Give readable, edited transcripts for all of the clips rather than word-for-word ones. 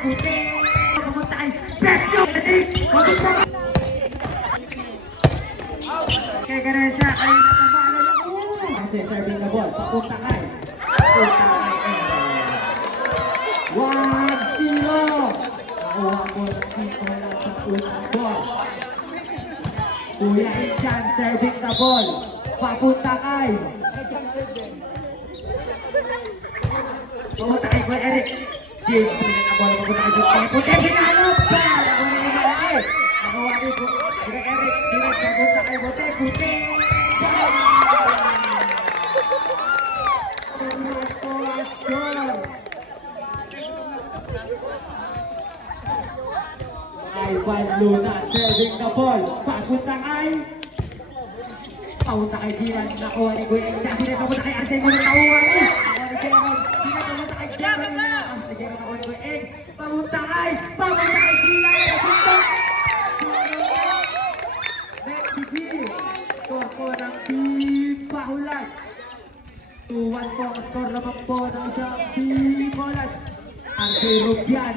puti. Papunta kay Petro. Papunta kay... Kaya ganun siya. Ay, nakumalo lang. Kasi serving the ball. Papunta kay. Papunta kay Aaron. 1-0. Nakuha po ng Tito lang sa unang score. Kuya Inchan serving the ball. Papunta kay. Papunta kay Kuya Eric. Jim, pinag na bola. Papunta kay Kuya Eric. Puti, pinalop! Nakuha ni Eric. Nakuha ni Kuya Eric. Direct papunta kay Puti. Puti! Ivan Luna serving the ball. Papunta kay Dylan. Nakuha ni Kuya Inchan. Sila papunta kay Arden. Muna nakuha ni Jeron. Sila papunta kay Jeron. Nakuha ni Kuya X. Papunta kay Dylan. Papunta. Next game. Score po ng Team Bahulat. 2-1 po. Score naman po ng isang Team Bahulat. Arden Rubian.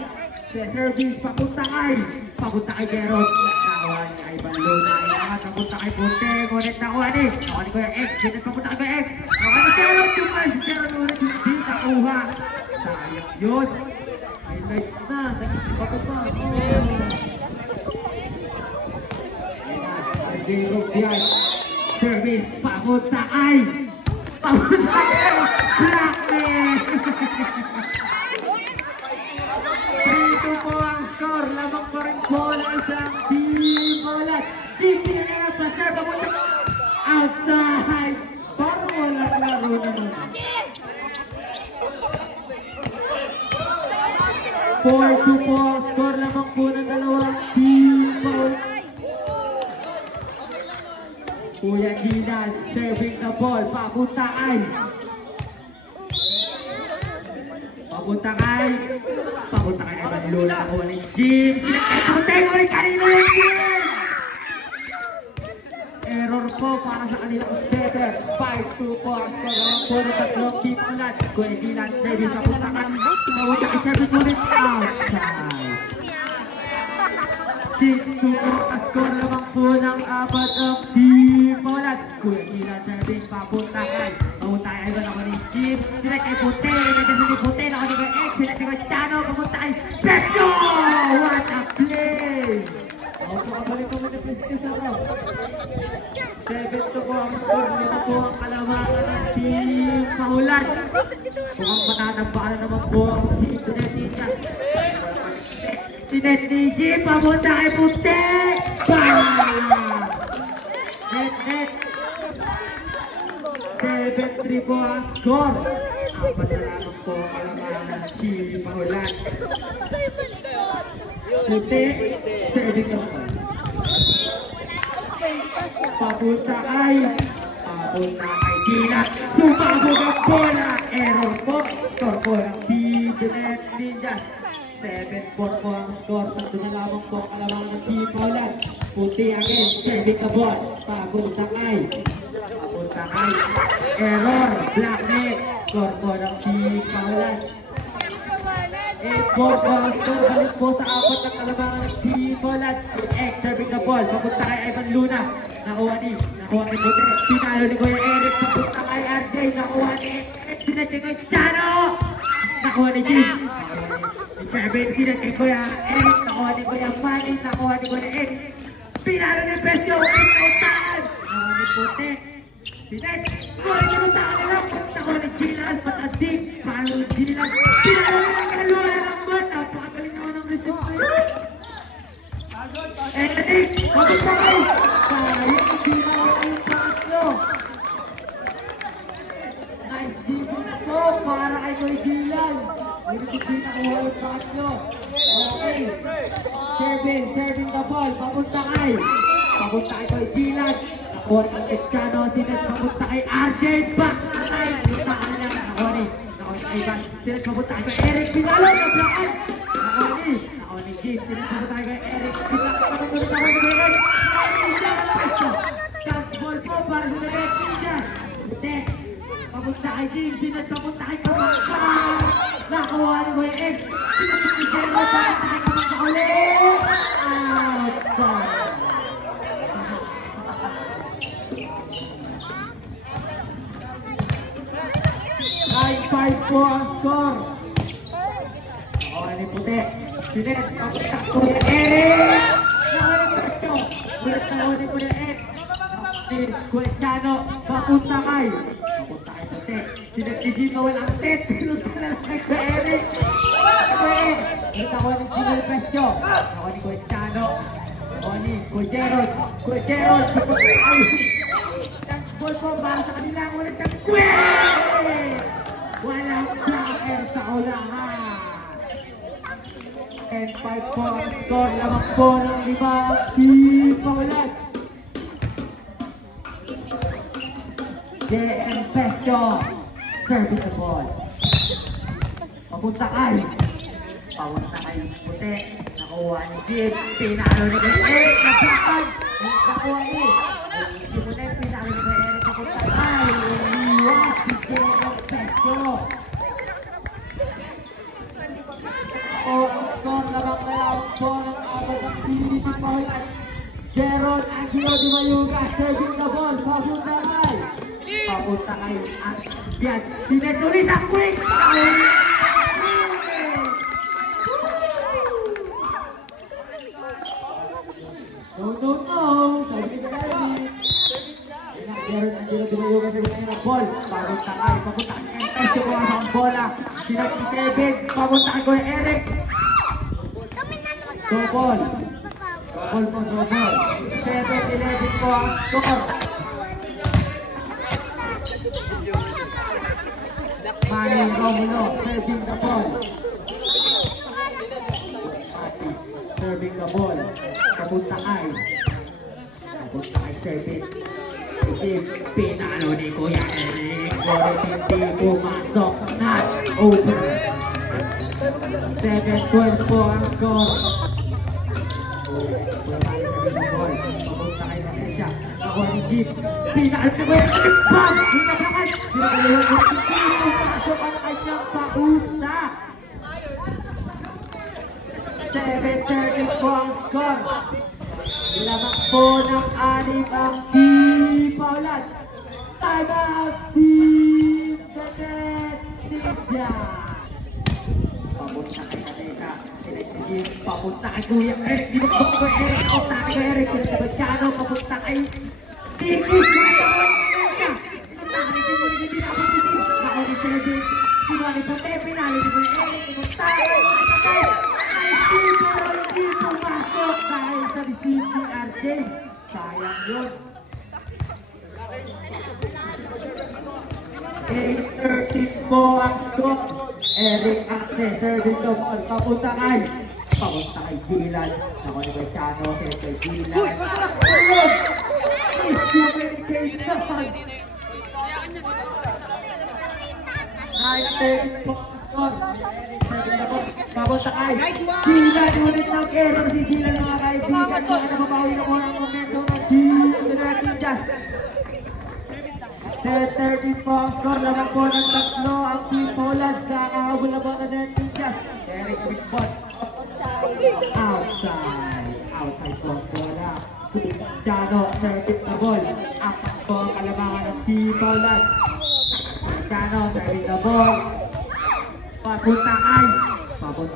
Service papunta kay Jeron. Nakuha ni Ivan Luna. Ilangan papunta kay Punte. Ngunit nakuha ni Kuya X. Ngunit papunta kay Kuya X. Nakuha ni Jeron. Tumal si Jeron. Ngunit hindi nakuha. Sayang yun. Highlights na. Papunta. Arden Rubian. Service papunta kay Blackman. 3-2 po ang score. Lamang pa rin po ng isang Team Bahulat. Team pinangarap pa, sir. Papunta outside. Parang walang laro naman. 4-2 po ang score. Lamang po ng dalawang Team Bahulat. Kuya Dylan serving the ball. Papunta kay Ivan Luna. Nakuha ni Jim. Sinakay ko rin kanina yung Jim. Error po para sa kanilang setter. 5-2 po ang score. Naman po ng tatlong Team Bahulat. Kuya Dylan service. Papunta kay service ulit outside. 6-2 po ang score. Naman po ng apat ng Team Bahulat. Kuya Dylan service. Papunta kay Ivan. Ako ni Jim. Direct kay Puti. Nagkasa ni Puti. Ako ni Kuya X. Direct kay Chano. Papunta kay Petro! What a play! Ako po kabalik ko muna Petro sa bro. 7-2 po ang score. Nito po ang kalamangan ng Team Bahulat. Mukhang matatagpaan naman po ang Team Tunetitas. Sinet ni Jim. Papunta kay Puti! Bang! Net. 7-3 po ang score. Apat na lamang po ang kalamangan ng Team Bahulat. Puti, serving the ball. Papunta kay Dylan. Sumabog ang bola. Error po. Score po ng Team Tunetitas. 7-4 po ang score. Tatlo na lamang po ang kalamangan ng Team Bahulat. Puti again, serving the ball. Papunta kay error, Blacknet. Score po ng Team Bahulat. 8-4 po ang score. Balik po sa apat ng kalamangan ng Team Bahulat. X serving the ball. Papunta kay Ivan Luna. Nakuha ni Puti. Pinalo ni Kuya Eric. Papunta kay RJ. Nakuha ni X. Sinet kay Kuya Chano. Nakuha ni Jim. Sinet kay Kuya Eric. Nakuha ni Kuya Manny. Nakuha ni Kuya X. Pinalo ni Petro. Nakuha ni Puti. Sinet. Nakuha ni Puti. Nakuha ni Dylan. Patadik. Paano ni Dylan. Pinalo ni Kaluha na naman. Napakagaling naman ng receive ko yun. Eric. Papunta kay nice defense po para kay Kuya Dylan. Hindi ko pinakuha yung patlo. Okay. Serving the ball. Papunta kay Kuya Dylan. Nakuha ng Chano. Sinet papunta kay RJ. Back kay punta ka na. Nakuha ni Ivan. Sinet papunta kay Eric. Pinalo. Nablaan. Nakuha ni Jim. Sinet papunta kay Eric. Papunta kay Eric. Chance ball po para sa Red Ninjas. Putek. Papunta kay Jim. Sinet papunta kay Kabaksa. Nakuha ni Kuya X. Sinet papunta kay Jeron. po ang score. Nakuha ni puti. Sinet, papunta ko ni Eric. Nakuha ni Pwesto. Ulit nakuha ni Kuya X. Si Kuestiano, papunta kay. Papunta kay puti. Sinet ni Gino, walang set. Pinunta na lang kay Kuya Eric. Kuya X. Ulit nakuha ni Gino Pwesto. Nakuha ni Kuestiano. Nakuha ni Kuya Gerald. Kuya Gerald, papunta kay. Ball po para sa kanila. Ulit ang Kuya! Walang blocker sa ulahan. And 5 po ang score. Lamang po ng 5 ang Team Paulats. JM Pesto serving the ball. Papunta kay. Papunta kay puti. Nakuha ni Jim. Pinalo ni Eric. Naglakan. Nakuha ni puti. Pinalo ni Eric. Papunta kay. Iwas si JM Pesto. Ang score lamang na lamang po ng abot ng Team Paulats. Jeron Angelo Di Mayuga serving the ball. Papunta kay. Papunta kay at yan. Sinet ulit sa quick. No. Sabi ni Benelli. Jeron Angelo Di Mayuga serving the ball. Papunta kay. Papunta kay Empecio ko ang bola. Sinet ni Kevin. Papunta kay Kuya Eric. Dobol. Dobol po, dobol. 7-11 po ang score. Manny Romulo serving the ball. Serving the ball. Papunta kay. Papunta kay serving. Pinalo ni Kuya Eric. Ngunit hindi pumasok. Not over. 7-12 po ang score. Papunta kay Patricia. Nakuha ni Jeep. Pinalo ni Kuya Eric. Bam! Pinakakan. Pinakaliwan ni Jeep. Pumasok ang kanyang pauta. 7-13 po ang score. Lamang po ng 6 ang Team Paulats. Time out Team Danet Ninja. Papunta kay Katesa. Papunta kay Kuya Eric. Di ba papunta kay Eric? Papunta kay Eric. Sila sa Bachano. Papunta kay Tiki. Kinuha ni Puti, pinali ni Kuya Eric. Pumunta kay Eric. Pero hindi pumasok dahil sa receive ni RJ. Sayang yun. 8-13 po ang score. Eric Acte serving the ball. Papunta kay Gilan. Ako ni Bachano. Sila kay Gilan. Miscommunicate naman. 9-13 po ang score. Papunta kay Gilan. Ulit ng error si Gilan mga kaibigan. Mga nababawi na po ang momentum ng Team Ninjas. 10-13 po ang score. Lamang po ng 3 ang Team Paulats. Nakakahabol na po ng Ninjas. Eric Bigpot. Outside po ang bola. Jano serving the ball. Apat po ang kalamangan ng Team Paulats. Jano serving the ball. Papunta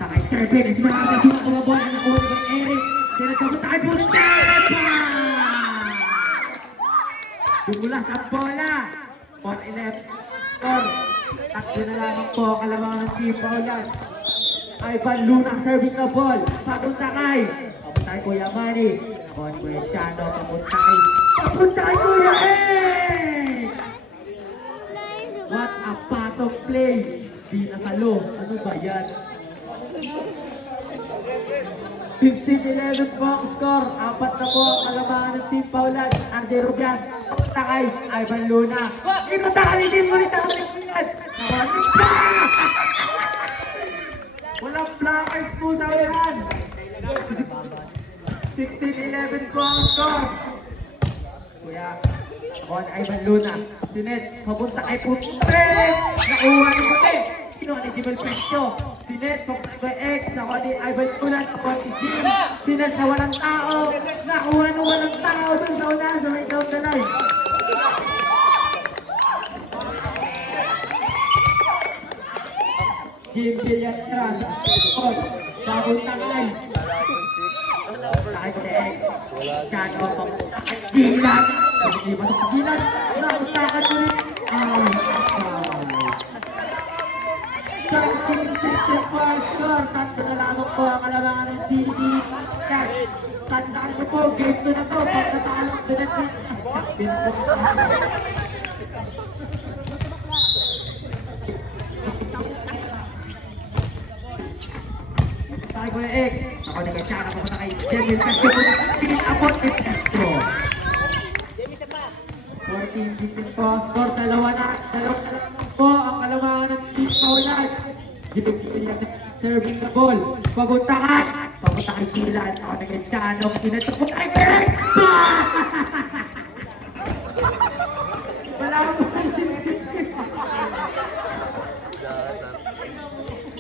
kay Servin. Simangan na sumat ng bola. Nakuha ni Eric. Sila papunta kay Putepa. Dumulas ang bola. 4-11 score. Takbo na lamang po ang kalamangan ng Team Paulats. Ivan Luna serving the ball. Papunta kay Kuya Manny. Nakuha ni Kuya Chano. Papunta kay Kuya X. What a path of play. Di nasalo. Ano ba yan? 15-11 po ang score. 4 na po ang kalamangan ng Team Paulats. RJ Rubian. Papunta kay Ivan Luna. Ipunta ka ni Team Bonita. Walang blockers po sa ulan. 16-11 po ang score. Kuya, ako ni Ivan Luna. Sinet, papunta kay Puti. Nakuha ni Puti. Kinuha ni Jimel Pesto. Sinet, papunta kay X. Nakuha ni Ivan Luna. Nakuha ni Jim. Sinet sa walang tao. Nakuha ni walang tao dun sa ulan. Sa may down the line. Jim Villanueva sa Sport. Papunta kay. Kahit kay X. Chano, papunta kay Gilan. Hindi ba sa Gilan? Nautakan ulit. 13-6 po ang score. Tatlo na lamang po ang kalamangan ng DD. Tandaan ko po, game 2 na to. Pagkatalo ang Benedict as champion po. Tayo ko yung X. Ako na kay Chana, papunta kay Demil Castro. Pinapot kay Castro. 14-16 po ang score. Dalawa na po ang kalamangan ng Team Paulan. Serving the ball. Papunta ka. Papunta kay Gilan. Ako na kay Chano. Sinatapot kay X. Wala mo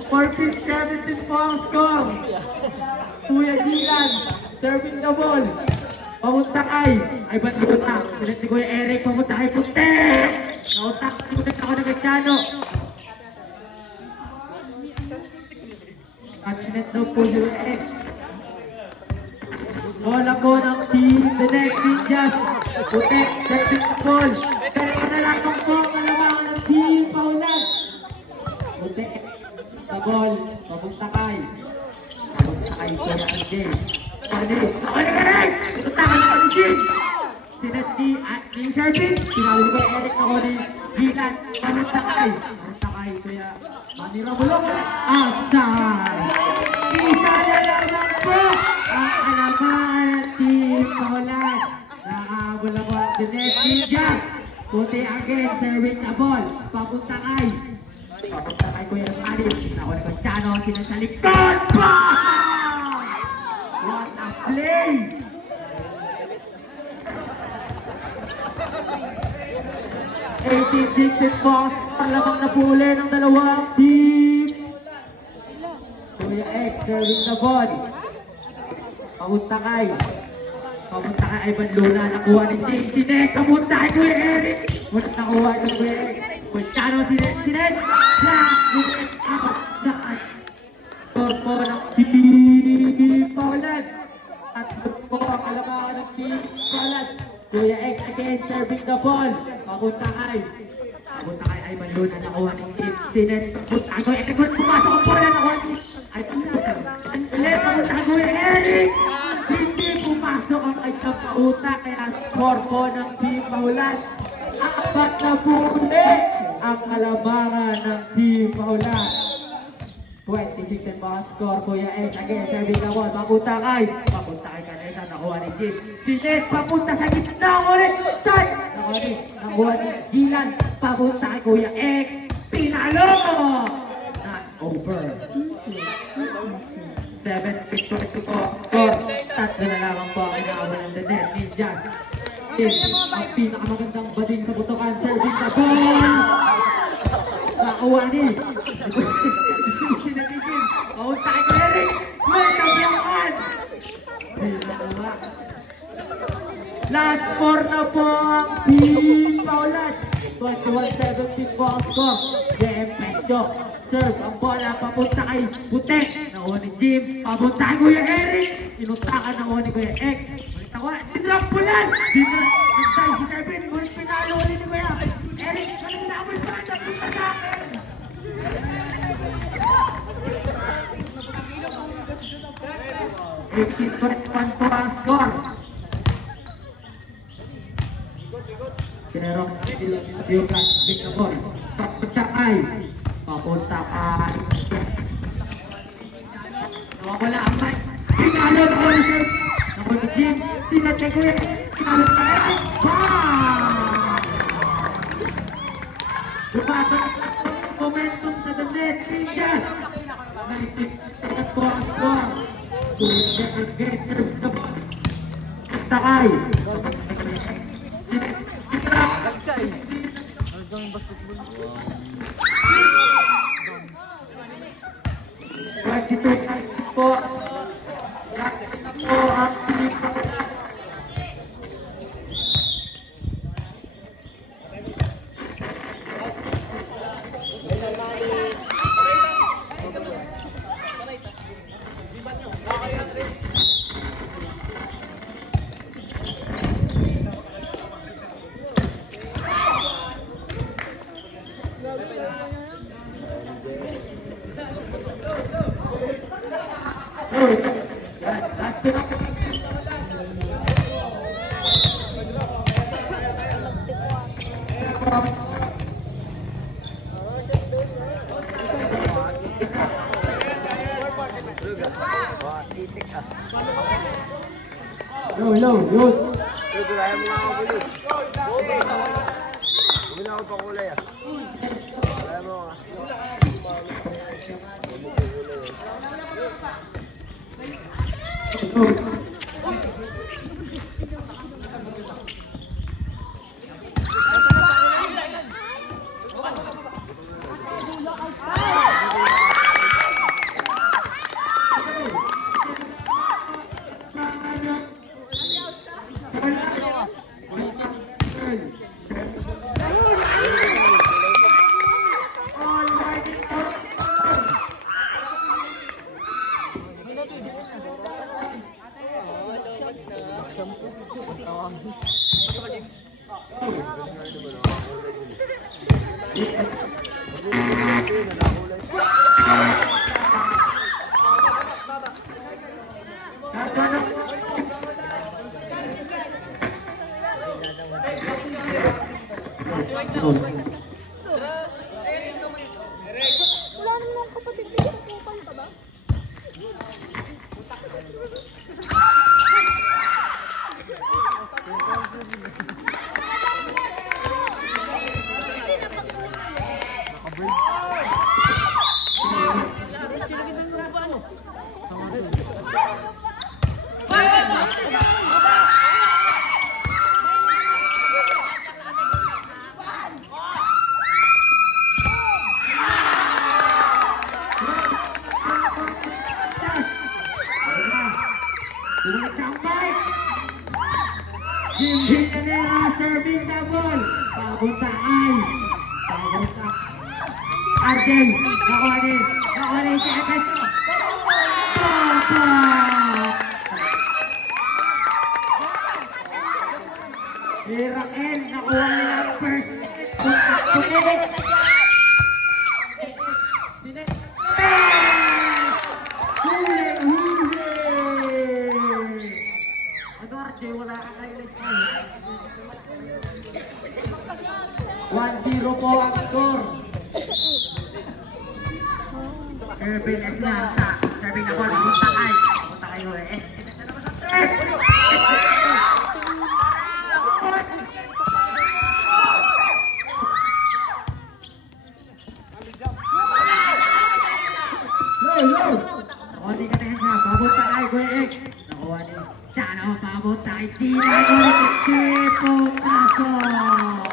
14-17 po ang score. Kuya Gilan. Serving the ball. Papunta kay Ivan Lutak. Sinat ni Kuya Eric. Papunta kay Putek. Nautak. Ako na kay Chano. At sinat daw po yung X. Bola po ng team. The next Ninjas. Putek. Serving the ball. Dalawa na lamang po ang kalamangan ng team Paulan. Putek. The ball. Papunta kay. Papunta kay Kuya Angel. Ako na Eric! Tutakan ako ni Jim! Sinat ni Sharpin. Pinalo ni Kuya Eric ako ni Gilan. Papunta kay. Papunta kay Kuya Manny Ramulong. Outside! Isa na lamang po ang kalamangan ng team Paulan. Nakahabol na po ang The Next Ninjas. Puti again, serving the ball. Papunta kay. Papunta kay Kuya Manny. Ako ni Kuya Chano. Sila sa likod. What a play! (18-16) po ang score. Lamang na po uli ng dalawang team. Kuya X serving the ball. Papunta kay Ivan Luna. Nakuha ni James Sinet. Papunta kay Kuya Eric. Nakuha ni Kuya X. Kuya Chano Sinet. Score po ng team Paulan. At po ang kalamangan ng team Paulan. Kuya X again serving the ball. Papunta kay Ivan Luna. Nakuha ni Sinet. Papunta kay Kuya Eric. Pumasok ang bola. Nakuha ni Ivan Luna. Papunta kay Kuya Eric. Hindi pumasok ang ikapauta. Kaya score po ng team Paulan. Apat na po ulit ang kalamangan ng team Paulan. 20-16 po ang score. Kuya X again serving the ball. Papunta kay Canesa. Nakuha ni Jim Sinet. Papunta sa gitna. Ulit touch. Nakuha ni Gilan. Papunta kay Kuya X. Pinalo. Not over. 7-22 po score. Tatlo na lamang po ang inaabot ng The Next Ninjas. Ang pinakamagandang bading sa butukan. Serving the ball. Nakuha ni Sinatikin. Papunta kay Kuya Eric. May tablakan. Last score na po ang team Paulan. 21-17 po ang score. JM Pesto. Serve ang bola. Papunta kay Putek. Nakuha ni Jim. Papunta kay Kuya Eric. Inutakan nakuha ni Kuya X. Dinrap po lang. Nagtay si Sharpin. Ngunit pinalo ulit ni Kuya Eric. Kanang naman pa siya. Punta sa akin. 15-21 po ang score. Sinerong yung big na ball. Papunta kay. Nawawala ang mic. Pinalo na ko siya. Nakuligin. Sinat kay Kuya. Pinalo na kay. Bang! Lumaban ang momentum sa The Next Ninjas. 19-21 po ang score. Takay. Po ang Last two na. Low, yun. Kaya mo nga ako ulit. Hindi na ako pakulay ah. Kaya mo nga. Wala naman kapatid dito. Kupal ka ba? Jim Canera serving the ball. Papunta ay. Papunta. Arden. Nakuha ni si Efeso. Raquel. Nakuha nila first. Tumilit. Wala ka kayo 1-0 po ang score. Ervin Esnanta. Serving na ball. Punta kayo eh. Low. Nakuha si Katensa. Papunta kayo Kuya X. Nakuha niyo. Sana papunta kay Gina. Tipong pasok.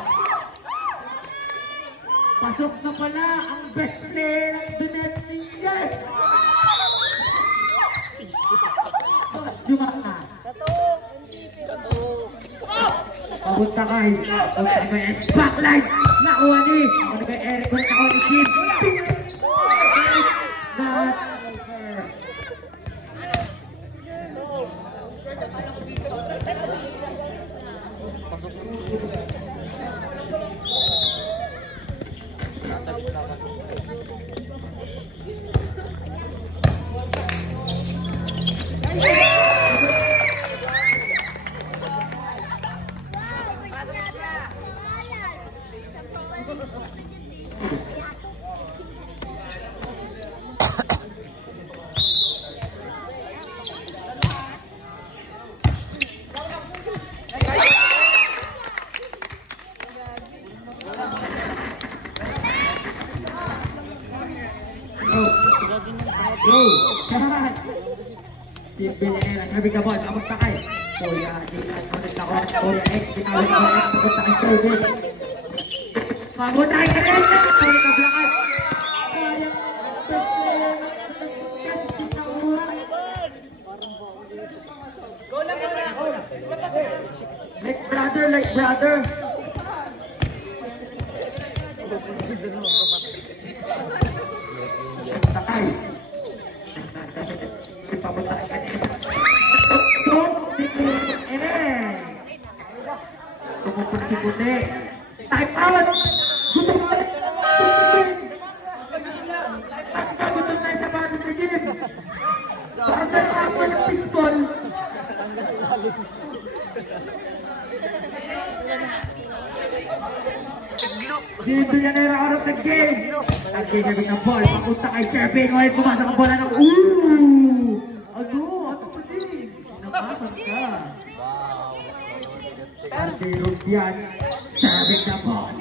Pasok na pala ang best player ng Dunet Ninjas. Jumaka. Papunta kay Backline. Nakuha ni. Ano kay Eric? Nakuha ni Kim. Not over. Sabi ka ba, tapos na kayo. Kuya, Dilan, sunod ako. Kuya X, tinawag ko X, tapos na kayo service. Pagutay ka rin! Sorry ka, Blakat! Sayang, best player ng yes, tinakuha. Like brother. Sakay. Papunta ka rin. Puti. Time out! Gutom na sa batis ni Jim. Dito yan ay out of the game. At kay Shervin ng ball. Papunta kay Shervin. Ulit pumasok ang bola ng Ano? Ano pa din? Napasok ka. RJ Rubian. Shervin ng ball.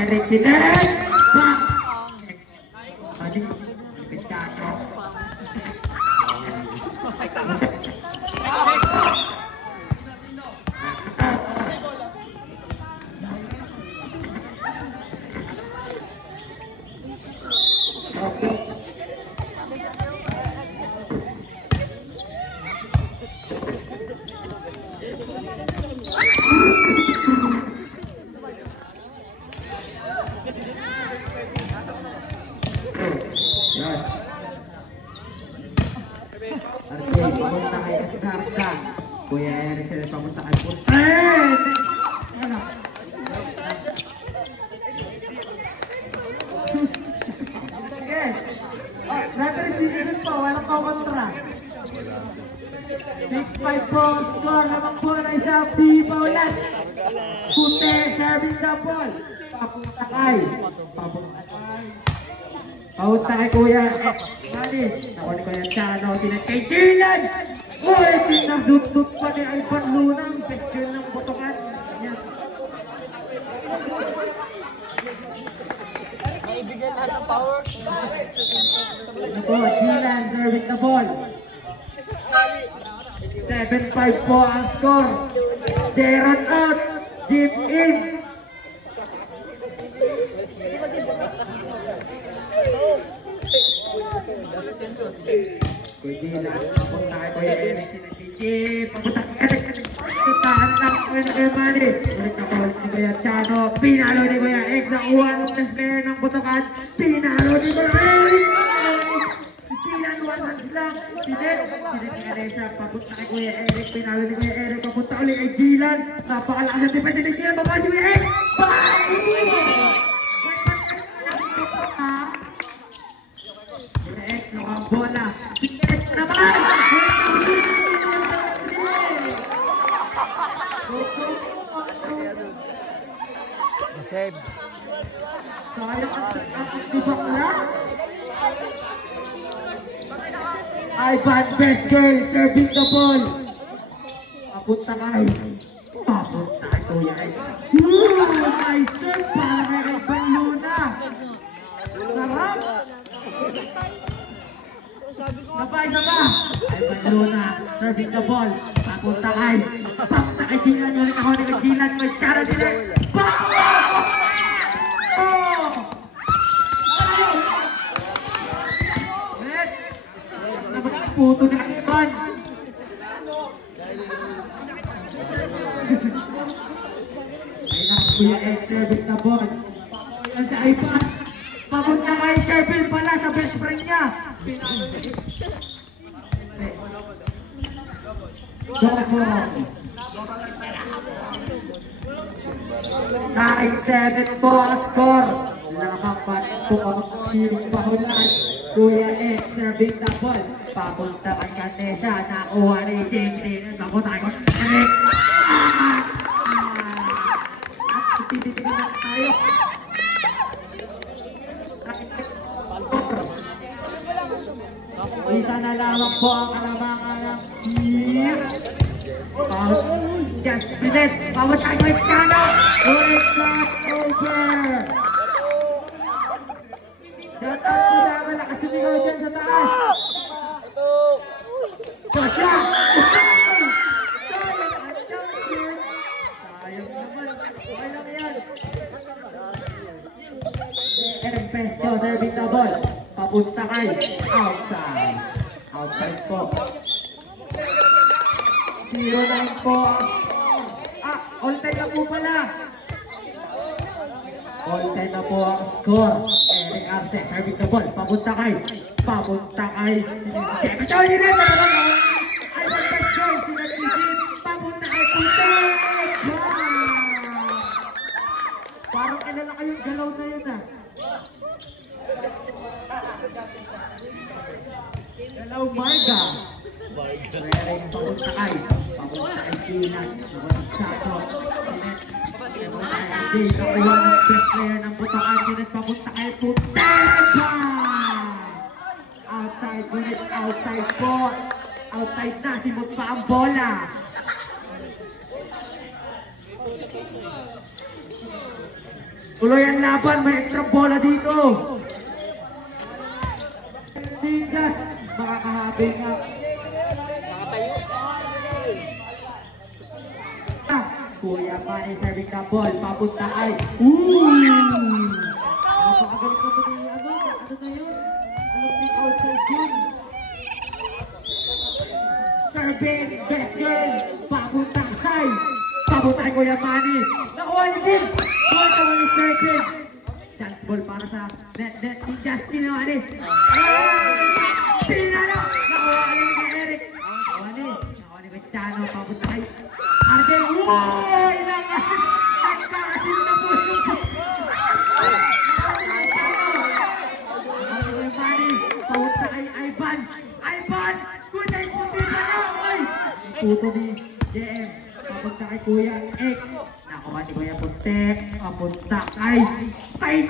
Eric Sinet. Back. Adik. Pintado. Papunta kay Escarta. Kuya Eric sila papunta kay Punta. Sige. Referee decision po. Walang kontra. 6-5 po. Score naman po na isang di paulat. Punte, Shervin the ball. Papunta kay. Papunta kay Kuya Mani. Ako ni Kuya Chano. Tinag kay Dylan. Uy, pinagdutdut pa ni Ivan Lunang. Best girl ng botokan. Yan. Maibigyan lahat ng power. Ano po, Dylan serving the ball. 7-5 po ang score. Jaron out. Jim in. Kuya Dylan, papunta kay Kuya Eric, sinag-Jim, papunta kay Tutahan lang Kuya Mani. Ulit na ball si Kuya Chano, pinalo ni Kuya X, nakuha ng best player ng Botokan, pinalo ni Kuya Eric. Si Dylan, 1 hands lang, Sinet ni Ganesha, papunta kay Kuya Eric, pinalo ni Kuya Eric, papunta ulit kay Dylan, napakalakas ang defense ni Dylan, baba si Kuya X, Kuya X, nakang bola. Naman! Save. Sayang ang bakla. Ivan, best girl, serving the ball. Papunta kay Kuya X. Nice serve para kay Ivan Luna. Sarap. Sabay. Ivan Luna, serving the ball. Papunta kay Dylan. Ulit ako ni Dylan. May Charo Dylan. Puto ni Ivan. Ayun Kuya X, serving the ball. Ayun si Ivan. Papunta kay Shervin pala sa best friend niya. 9-7 po ang score. Nakapat po ang team pahulan. Kuya X serving the ball. Papunta kay Ganesha. Nakuha ni James. Papunta kay Eric. Tititignan na tayo. Isa na lamang po ang kalamangan ng team. Just Sinet. Papunta kay Chano. Ulit shot over. Shout out po sa mga nakasumigaw dyan sa taas. Joshua! Sayang naman. Okay lang yan. Eric Pesto serving the ball. Papunta kay outside. Outside po. 0-9 po. All time na po pala. All time na po ang score. Eric Arce serving the ball. Papunta kay Jefferson Jimenez. Ivan Pesto. Papunta kay Punte. Parang kilala kayong galaw na yun ah. Hello, Marga. Wearing papunta kay Gina. Sato. Sinet. Nakuha ng best player ng Butukan. Sinet papunta kay Puteka. Outside, ngunit outside po. Outside na, simot pa ang bola. Tuloy ang laban, may extra bola dito. Tigas, makakahabing nga. Kuya Manny serving the ball, papunta ay. Napakagaling na po ni ano na yun? Anong outside yun? Serving, best girl, papunta kay Kuya Manny. Nakuha ni Jim. Kuha ka mo ni serving. Chance ball para sa net ni Justin Manny. Pinalo! Nakuha ni Eric. Nakuha ni Chano, papunta kay Arden. Wow! Ilang nagkakasin na po yung Kuya Manny, papunta kay Ivan. Ivan! Kuya, puti na lang! Ay! Puto ni JM. Papunta kay Kuya X. Nakuha ni Kuya Putek. Papunta kay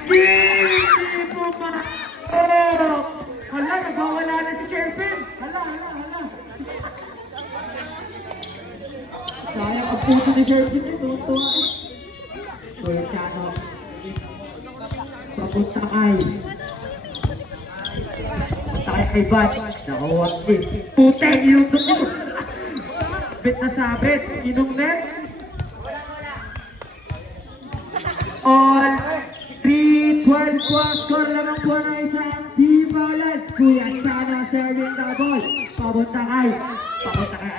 Jim! Hindi po ma... Hala, nagwawala na si Sherpin. Hala. Sayang ang puto ni Sherpin. Tutuwa. Kuya Chano. Papunta kay Ivan. Nakuha din. Putek! Inutot niyo. Bit na sabit. Inong net. All 3-12 po ang score lamang po ng isang team violence. Kuya Chana serving the ball. Papunta kay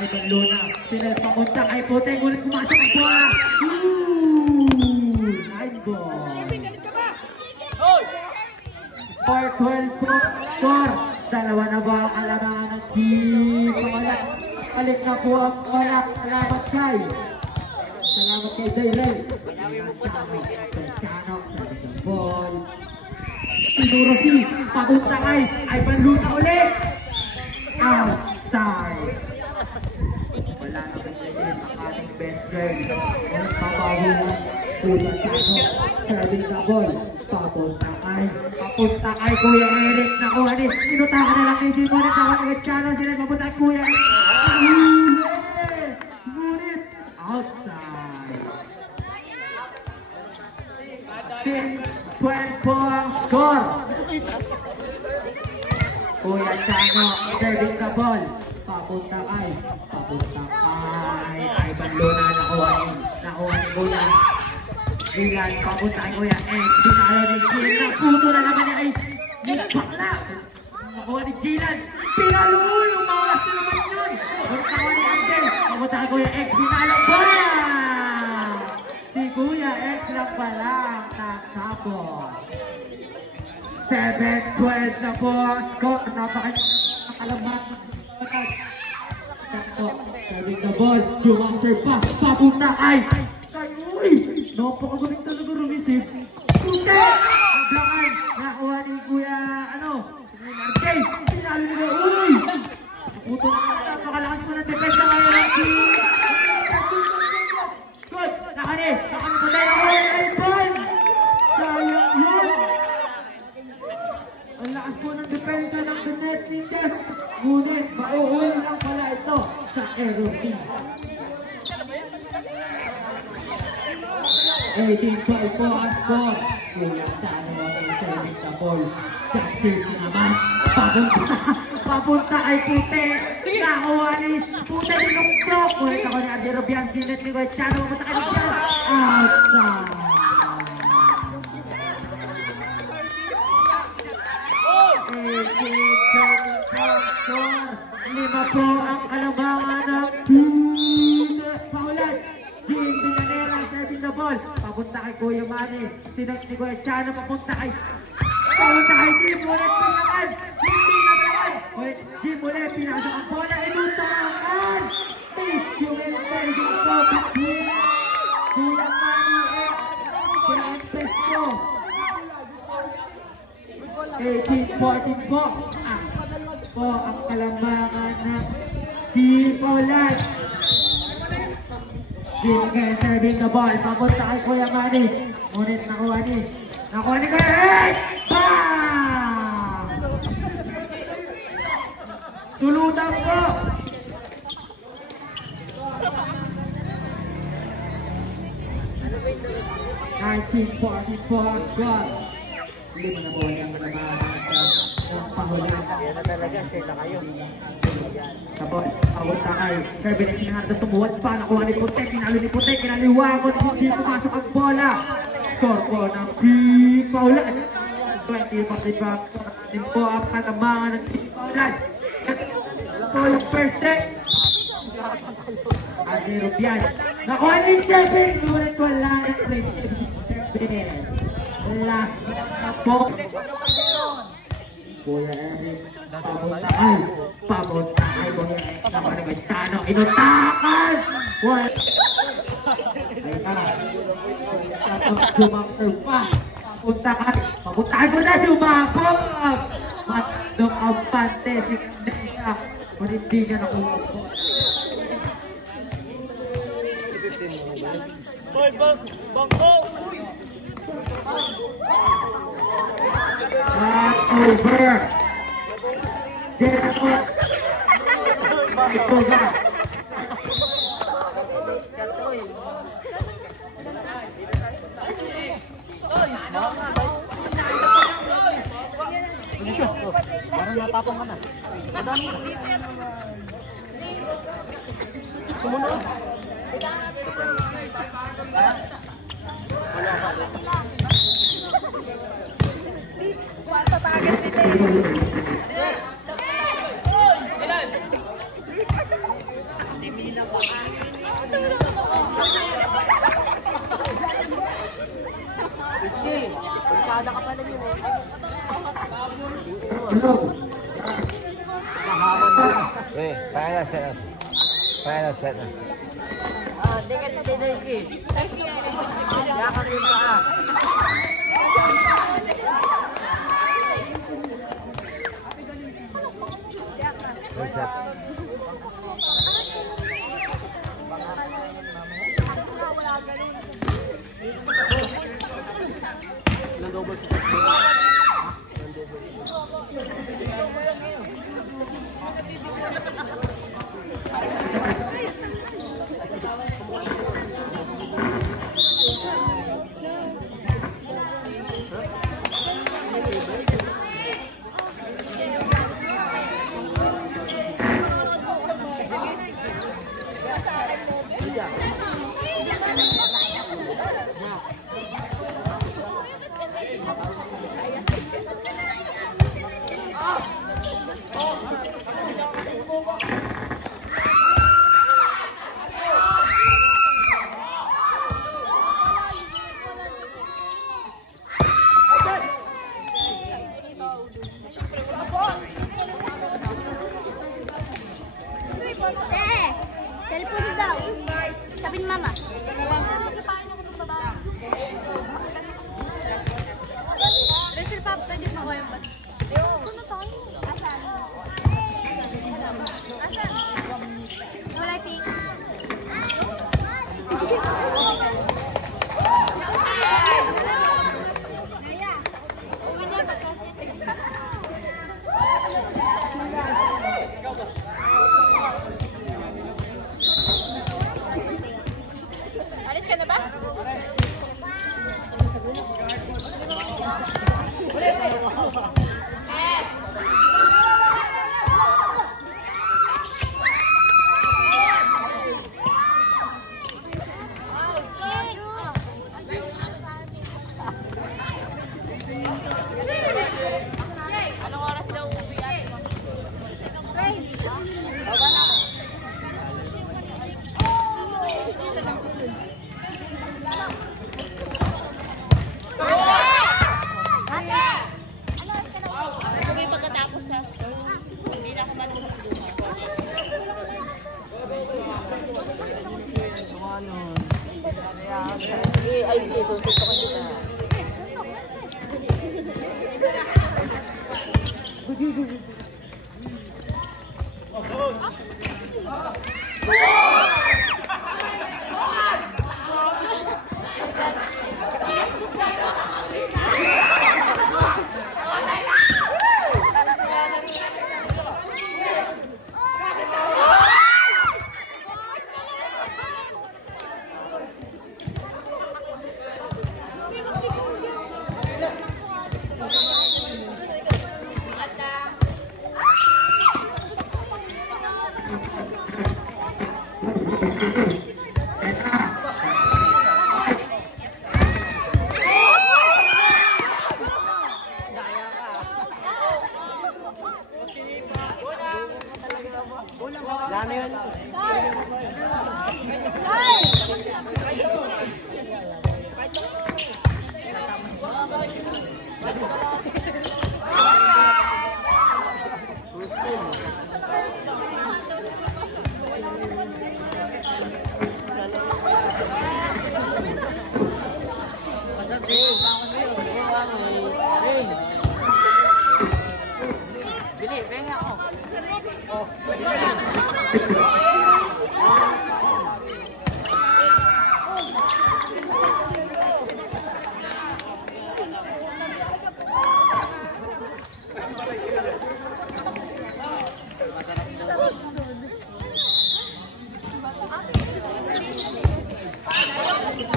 Ivan Luna. Pinal papunta kay Putek. Ngunit pumasok ang bola. Line ball. 4-12 po score. Dalawa na ba ang alamangan ng team violence? Balik na po ang balak. Salamat kay Jayrel. Chano sa ball. Tinuro si papunta kay Ivan Luna ulit. Outside. Wala na pinresin ang ating best girl. Ang pabawi ng Kuya Chano. Serving the ball. Papunta kay Kuya Eric. Nakuha ni. Inutakan na lang ni Jim. Nakuha kay Chano. Sila papunta kay Kuya Eric. Ngunit outside. 10-12 po ang score. Kuya Chano serving the ball. Papunta kay Ivan Luna. Nakuha ni Kuya Gilan. Papunta kay Kuya X. Binalo ni Gilan. Naputo na naman niya kay Bakla. Nakuha ni Gilan. Pinalo yung mawas na naman yun. Nakuha ni Angel. Papunta kay Kuya X. Binalo. Bola! Si Kuya X lang pala ang tatapos. 7-12 na po ang score. Napakalamat. Serving the ball. Yung answer pa. Papunta kay uy! Napakagaling talaga rumisip. Puti! Nablangan. Nakuha ni Kuya Markay. Sinalo nila. Uy! Puto na napakalakas po ng depensa ngayon. Good! Nakani po tayo ng Kuya Ivan! Sayang yun! Ang lakas po ng depensa ng Net Ninjas. Ngunit, mauhuli lang pala ito sa Aeroteam. 18-12 po ang score. Kuya Chano ang serving the ball. Jackson naman. Papunta kay Pute. Nakuha ni Pute ni Luktok. Kulit ako ni Adi Rubian. Sinet ni Kuya Chano. Papunta kay Rubian. Outside. 5 po ang kalabangan ng team Paulan. Jim Villanera serving the ball. Papunta kay Kuya Manny. Sinag ni Kuya Chano. Papunta kay Jim. Ulit pinakan. Hindi na pinakan. Jim ulit pinasok ang bola. Inutakan. Yung intelligent po. Kuya Manny Kuya Empesto. 18-14 po. po ang kalamangan ng Team Paulats. Binigay serving the ball. Papunta kay Kuya Manny. Ngunit nakuha ni Kuya Ed! Bang! Sulutan po! ang squad. Hindi mo na po ang kalamangan ng Paulats. Yan na talaga, share na kayo. Tapos, awat na kay Shervin ay sinahanda tumuwad pa. Nakuha ni Putek, kinalo ni Putek, kinaliwangon, hindi pumasok ang bola. Score po ng Team Paulats. 20-45 din po ang kalamangan ng Team Paulats. 12%. Andre Rubian. Nakuha ni Shervin, ngunit wala ng PlayStation Shervin. Last na po. Kuya Eric, pamuntay, Kuya Eric, naman naman Tano, inutakan! Ayun na, sumabsar pa, pamuntakan mo na, sumabog! Matdong ang pante, si Kandesa, kung hindi niya nakuha po. Over. Dennis. Ito ba? Parang natapang ka na. Sumunod. Wait, final set. Final set. Hindi ka na dinarki. Yakap yung paa. Reset. Cellphone daw. Sabi ni Mama. Rachel, Papa, pwede mo ko yung bat? Ano to? Asan? Asan? Wala cake. Uwi niya ba? Alis ka na ba? Anong oras daw uuwi ate? Ay, sige, susunod ko kita.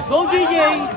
Go, JJ!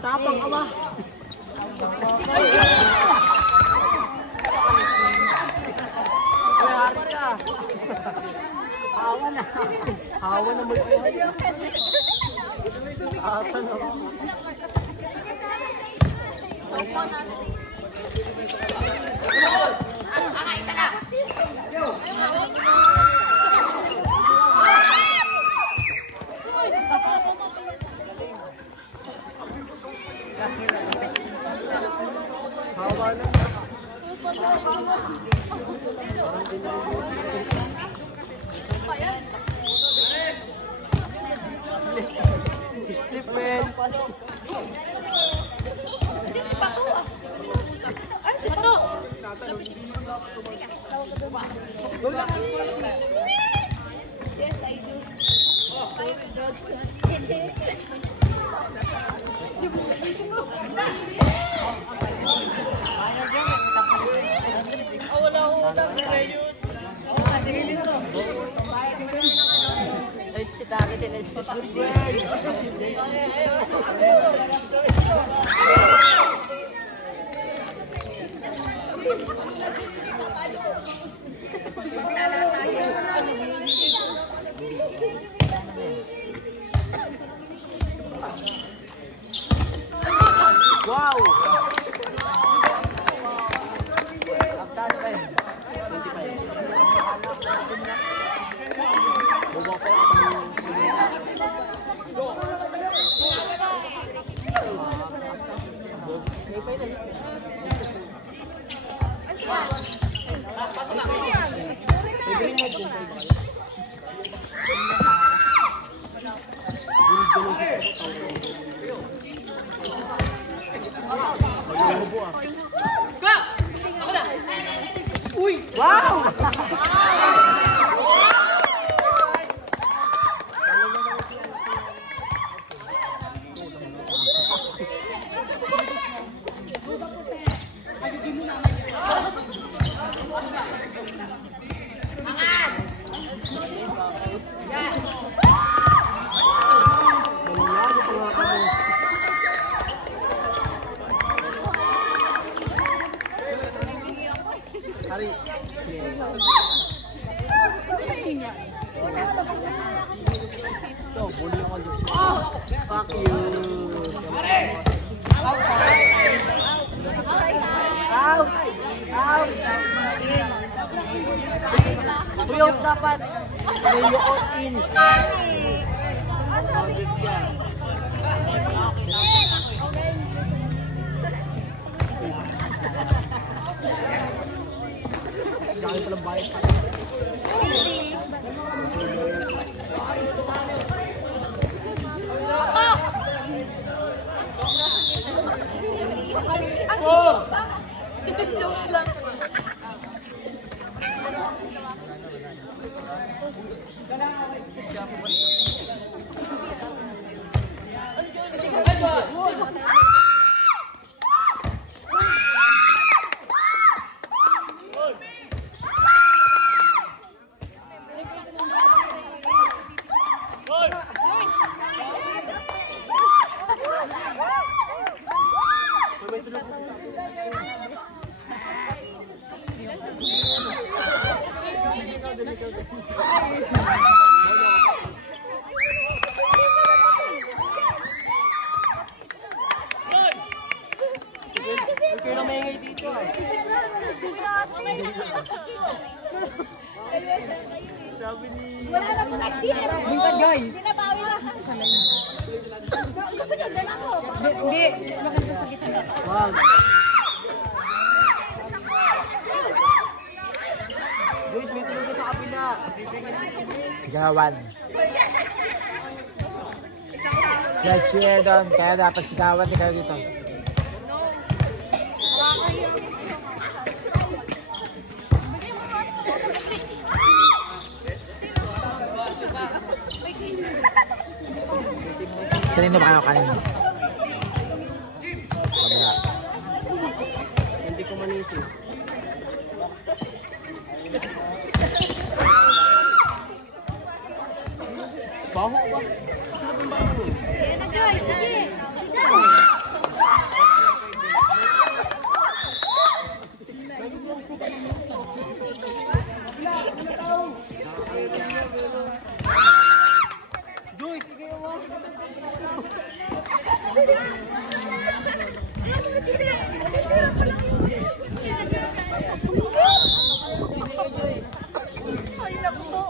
Tapang awa. Hari ka. Hawa na. Hawa na muli. Asa na. Stephen. Hindi si Pato ah. Ano si Pato? Yes, I do. Wow! Wow! Fuck you. Out! Out! Tuyos dapat. Tuyos in. Obvious ka. Dami palang bayad pa. Joke lang. Kaya na maingay dito eh. Sabi ni... Wala na ito nag-share. Bintad guys. Binabawi lang. Gusto niya din ako. Hindi. Maganda sa gitna. Wag. Guys, may tulog sa kapila. Sigawan. Siya cheer doon, kaya dapat sigawan din kayo dito. Kanino ba kayo kanino? Mamaya. Hindi ko manisip. Baho ba? Yan na Joyce, sige. Joy, sige mo. Ay, naku.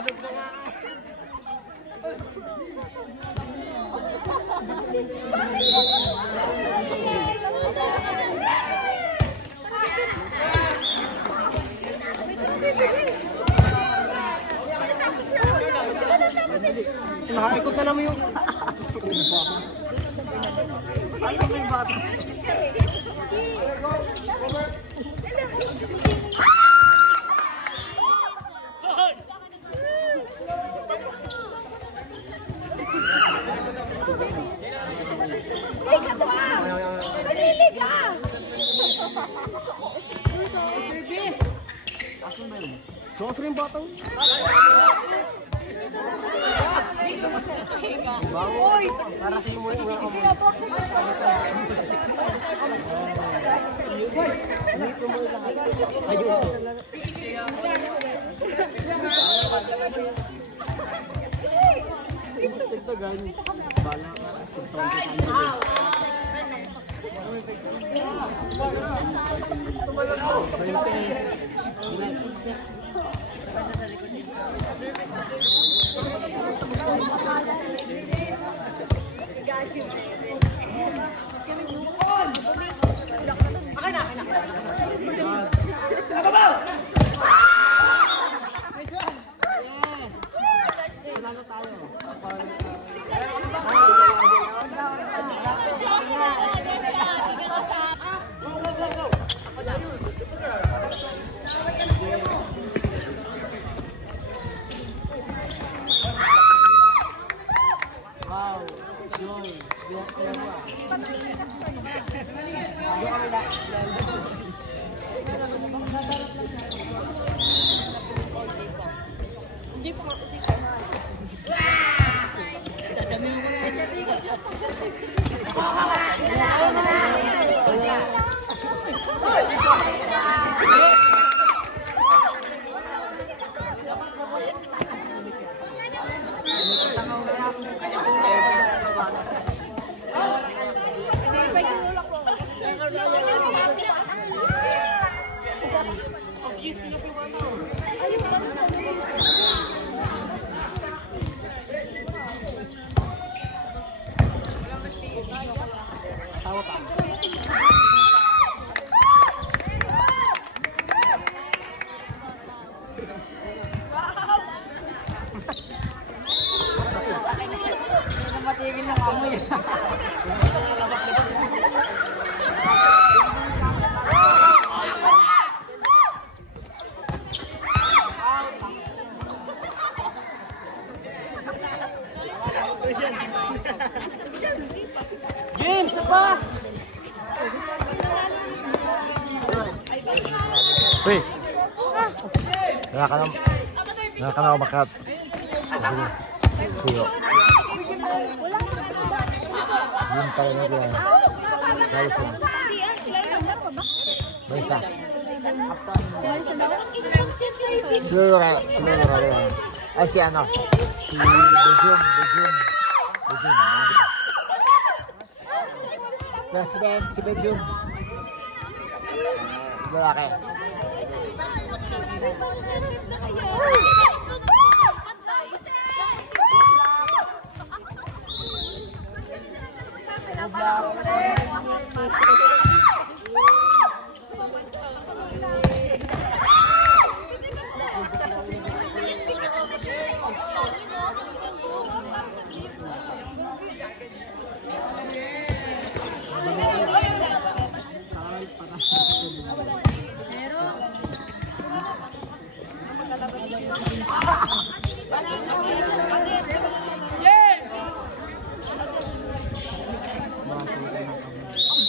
Tulog na nga. Nakaikot na naman yung... Ay, may bata. Liga to ka! Naliliga! Tuwas rin yung batang. Bangoy! Para sa iyo mo yung mga kamay. Ayun. Ito ganyan. Bala ka. Wow, Joy, biyak ko ba? Hindi pa. Matigil ng amoy. James, apa? Uy! Wala ka na umakat. Suyo. Yun pala na yan. Guys, may isa. Suyo ka. Ay, si ano? Si Bejum. President, si Bejum. Lalaki.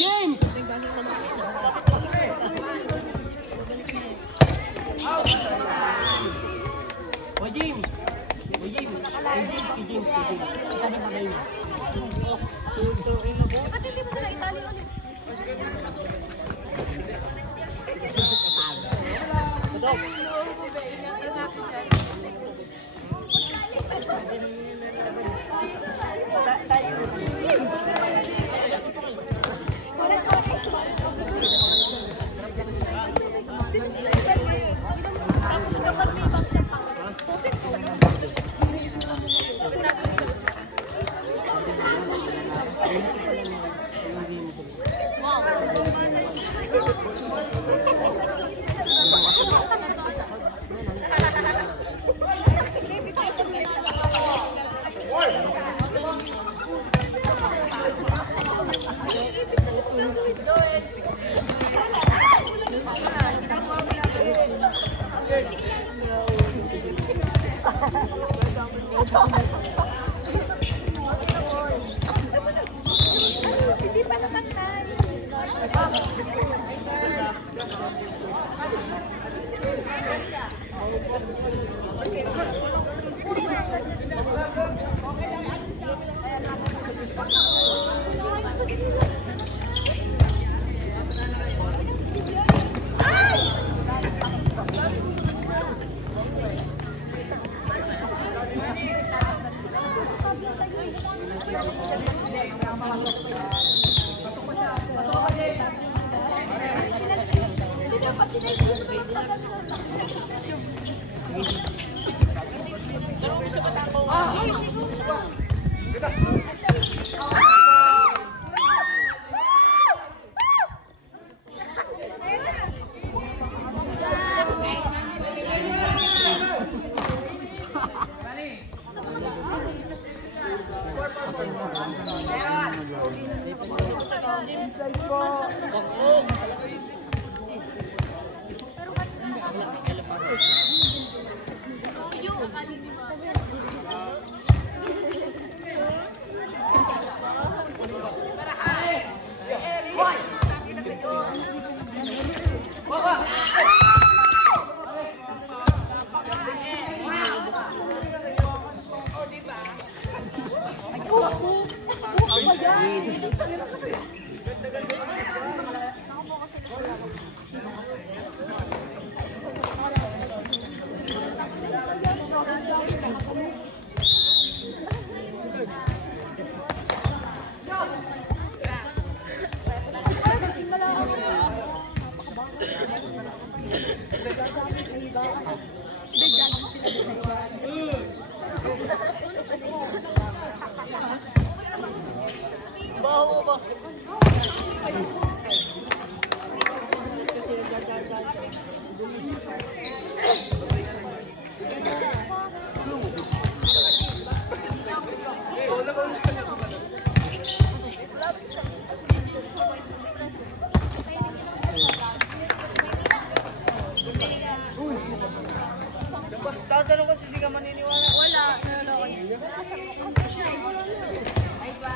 James! Ba't hindi mo sila itali ulit? Tapos kapag may pag siya pa. Hindi pa naman tayo. Tatanong ko hindi ka maniniwala. Wala. Ay, ba?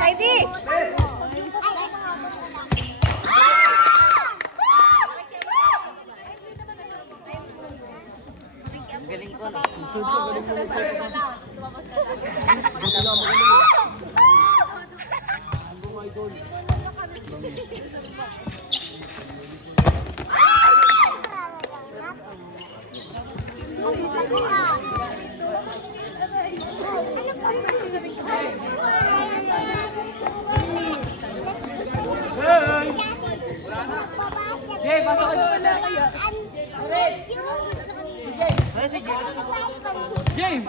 Heidi! Galing ko. Hey, pasok ka na kaya. James! James!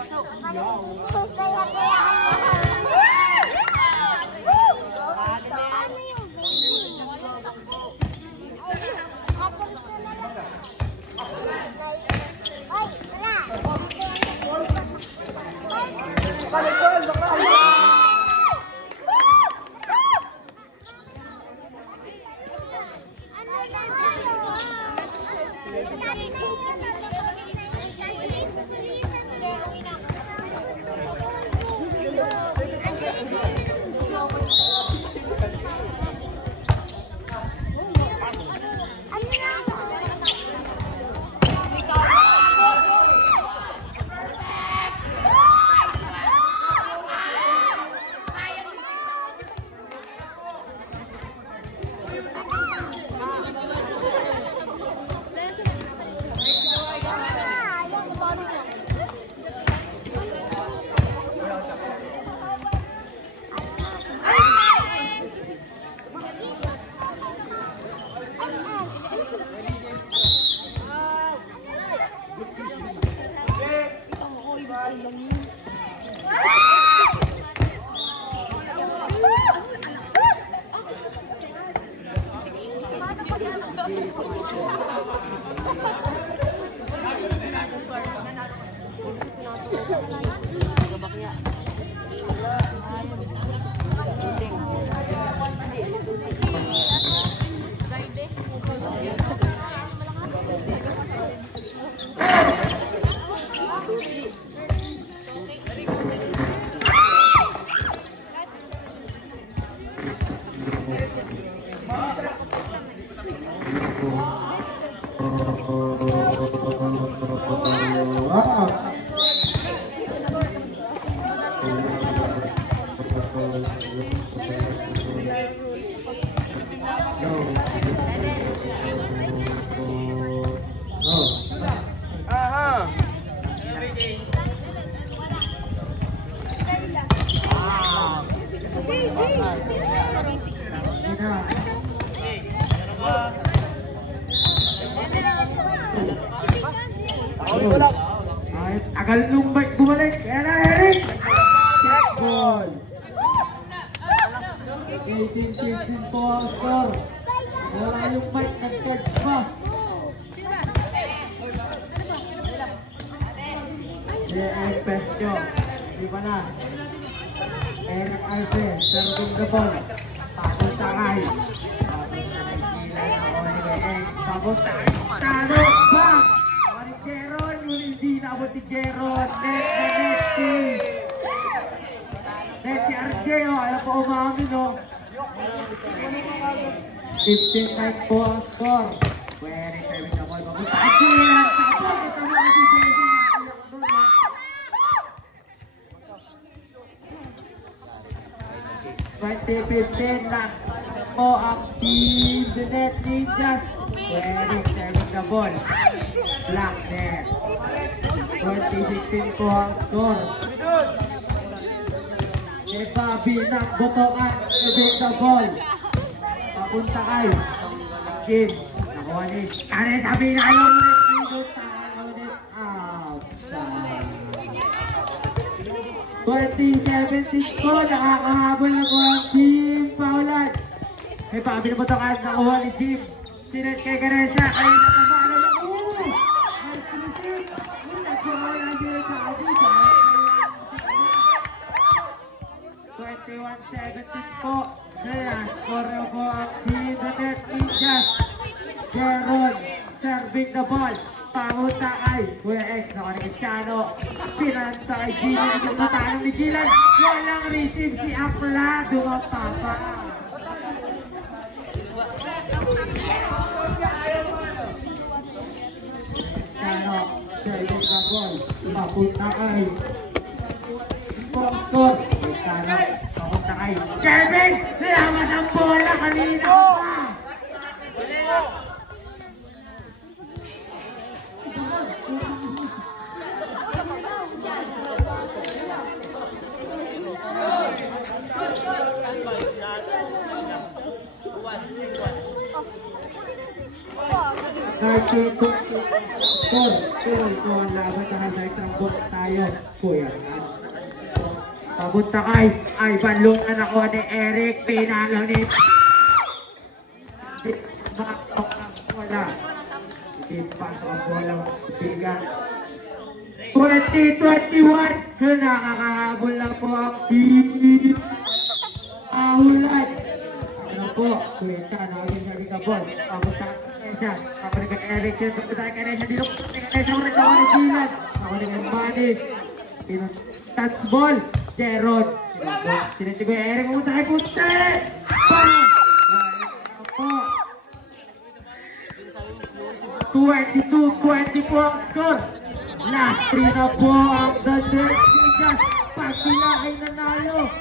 Tagal nung bumalik. Kaya na, Eric! Check ball. 18-15 po ang score. Wala yung Mike, nag-charge pa. J.I. Pescio. Di ba na? Eric Arce, serving the ball. Pagod takay. Pagod takay. Talo ba? Jeron, yun hindi naabot ni Jeron. Net na net si RJ, ayaw pa umamin, 15 times po ang score. Pwede serving na ball. Mabuta ang kulihan sa kapag. Ito mo kasi Benji na iyak doon. 20-15 last po ang Team The Net Ninjas. Pwede serving the ball. Black net. 20-16 po ang score. Si Bobby ng Botoan. Serving the ball. Papunta kay Jim. Nakuha ni Kane sabi na yung out. 20-17 po. Nakakahabol na po ang Team Paulan. Si Bobby ng Botoan. Nakuha ni Jim. Sinet kay Ganesha. Ayun na kumalo na. Nagpumala din sa atin. 21-17 po. Last score na po ang Team The Net Ninjas. Jeron serving the ball. Pamunta kay Kuya X na Kanigitiano. Pinanta kay Gino. Nagpatanong ni Gilan. Walang receive si Akla. Dumapapa. Tiano serving the ball. Papunta kay Pong score. Tiano papunta kay Kevin. Nilamas ang bola kanina pa. Pero ito ang laban na extrang box tayo. Kuya. Papunta kay Ivan Lungan ako ni Eric. Pinalo ni Makasok ang bola. Hindi pasok ang bola. Bigan. 20-21. Nakakahabol na po ang team. Ahulan. Ano po. Kuwenta, nakawin siya dito ball. Papunta siya. Papunta kay Eric. Papunta kay Eric. Dito po kay Eric. Papunta kay Dylan. Papunta kay Manny. Touch ball. Jerod. Siniti ko yung Eric. Papunta kay Punte. Bang! Wala po. 22-20 po ang score. Last 3 na po ang The Nerds. Pag sila ay nanalo,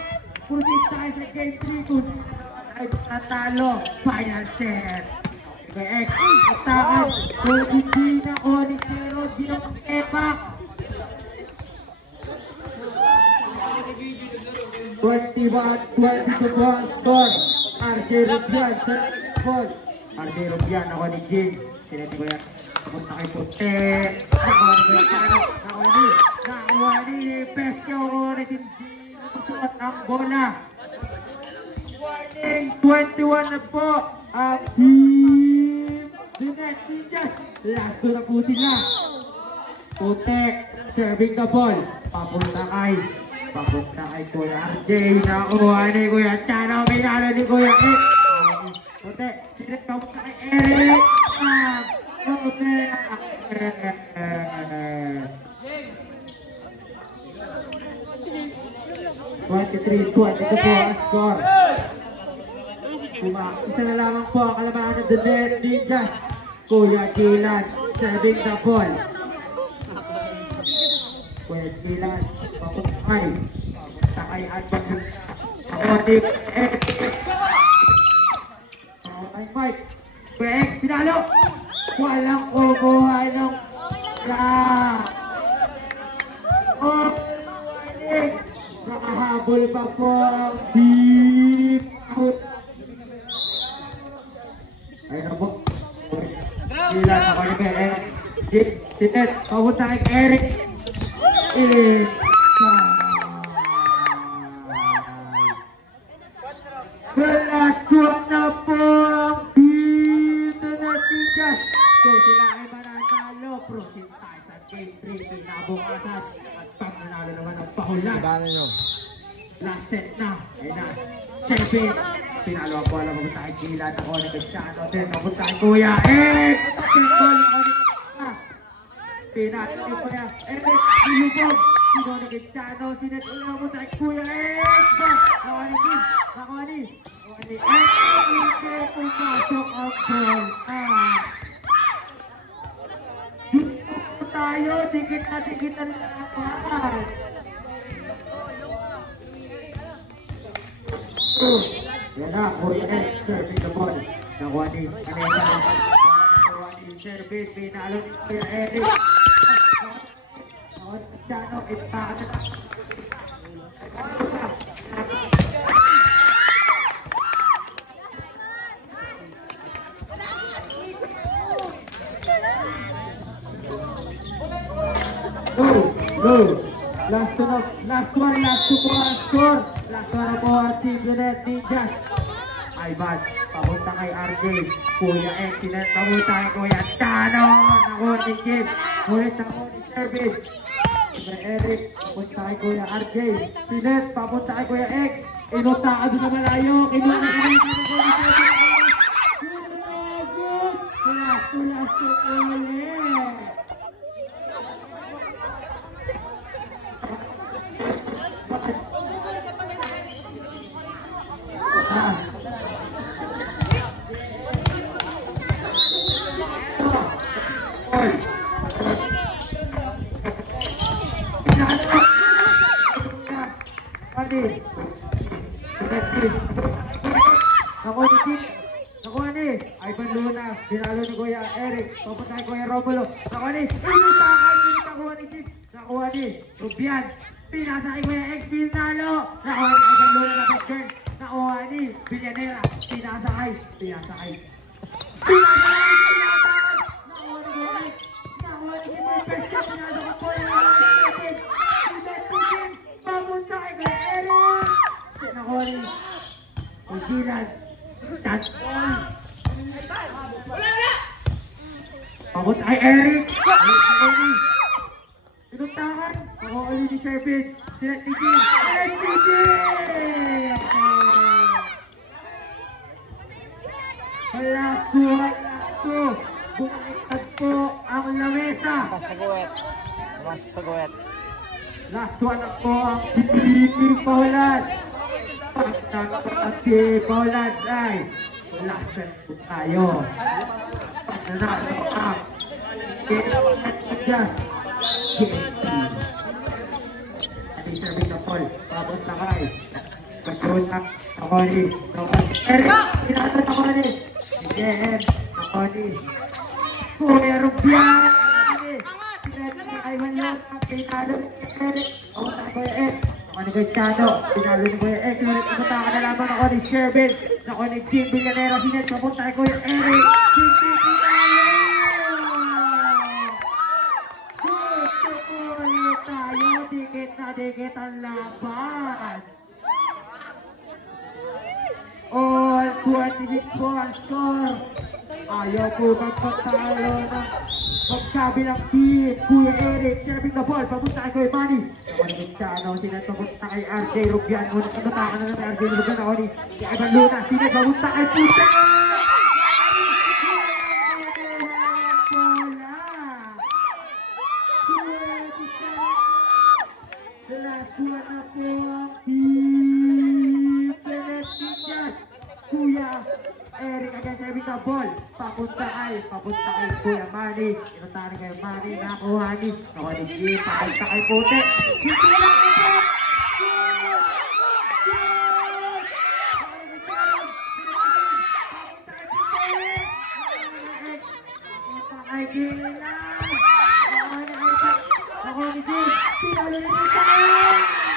proceed tayo sa game 3 kung sila ay natalo. Final set. Kay X, atakan. Kung hindi na Onyx Zero, ginang sepak. 21-22 po ang score. RJ Rubian sa ball. RJ Rubian, ako ni Jim. Sinati ko yan. Pupunta kay Puti. Nakuha ni Gonzalo. Nakuha ni Pesio. Suot ang bola. Warning, 21 na po ang team Dunet Ninjas. Last 2 na po sila. Puti, serving the ball. Papunta kay Kuya RJ. Nakuha ni Kuya Chano. Pinalo ni Kuya X. Puti, sinat papunta kay Eric. Puti. 23-22 po ang score. Isa na lamang po ang kalabahan ng The Net Ninjas. Kuya Gilan, serving the ball. Kuya Gilan, papuntakay Advan. Ako ni X. Ay Mike. Kuya X, pinalo. Walang kukuha ng nakahabol pa po ang team out. Ayun na po. Sila ako ni Eric. Sinet, papunta kay Eric. Last one na po ang team na Ninjas. Kung sila ay mananalo, proceed tayo sa game 3. Kinabukasan at pag nanalo naman ang pahulan. Last set na. Ayun na. Champion. Pinalo ang bola. Papunta kay Gilan. Ako ni Cristiano. Then papunta kay Kuya X. Pinball ako ni Cristiano. Pinalo ni Kuya Eric. Ilubog. Sino ni Cristiano. Sinet ulit papunta kay Kuya X. Ako ni Kim. Ako ni X. Hindi pumasok ang ball. Dito tayo. Dikit na laban. Yan na, Kuya X, serving the ball. Nakuha ni Kaneta. Nakuha ni service, pinalo ni Kuya Eric. Nakuha ni Cristiano, ipaka na. Go! Last two po ang score. Last one na po ang team Dunet Ninjas. Ivan, papunta kay RJ. Kuya X, sinet papunta kay Kuya Chano. Nakuha ni Kim. Ulit nakuha ni Service. Kuya Eric, papunta kay Kuya RJ. Sinet, papunta kay Kuya X. Inuta ka doon sa malayo. Kinuha ni Kuya Service. Good! Last two ulit. Nakuha ni Ivan Luna, pinalo ni Kuya Eric, papunta kay Kuya Romulo. Nakuha ni nakuha ni Jeep, nakuha ni Rubian, pinasa kay Kuya X, pinalo. Nakuha ni Ivan Luna na first turn, nakuha ni Villanera, pinasa kay nakuha ni Kuya X, nakuha ni Kuya X, pinasa kay Kuya X, papunta kay Kuya Eric, nakuha ni Gilan. That's all. Papunta kay Eric. Pinuntakan. Ako ulit si Sherpin. Sinet ni Jim. Sinet ni Jim! last two. Bumaliktad po ang lamesa. Sasaguet. Pumasok sa guwet. Last one na po ang Team Paulad. Pagkakapat si Paulad ay last set po tayo. Pagkakapat po ang Just Adi serving na Paul. Papunta kay Pagkunak ako ni Eric. Pinatot ako ni JM. Ako ni Kuya Rubian. Pinatot na kay Manlor. Pinalo ni Eric. Ako na Kuya X. Ako ni Kuya Chano. Pinalo ni Kuya X. Pumunta ka na lamang ako ni Shervin. Ako ni Jim Villanero. Sinet. Pumunta kay Kuya Eric. Dikit ang laban. All 26 po ang score. Ayaw po magpatalo ng magkabilang team. Kuya Eric, serving the ball. Papunta kay Kuya Manny. Ako ni Quintano, sinet papunta kay RJ Rubian. Nagkatakan na ng RJ Rubian. Ako ni Ivan Luna, sinet papunta kay Puta. The last one na po ang Team Ninjas. Kuya Eric again serving the ball. Papunta kay Kuya Manny. Inutari kay Manny. Nakuha ni. Ako ni Jim. Papunta kay Puti. Hindi lang ito. Papunta kay Gila. Ako ni Jim. Pinalo ni Jim.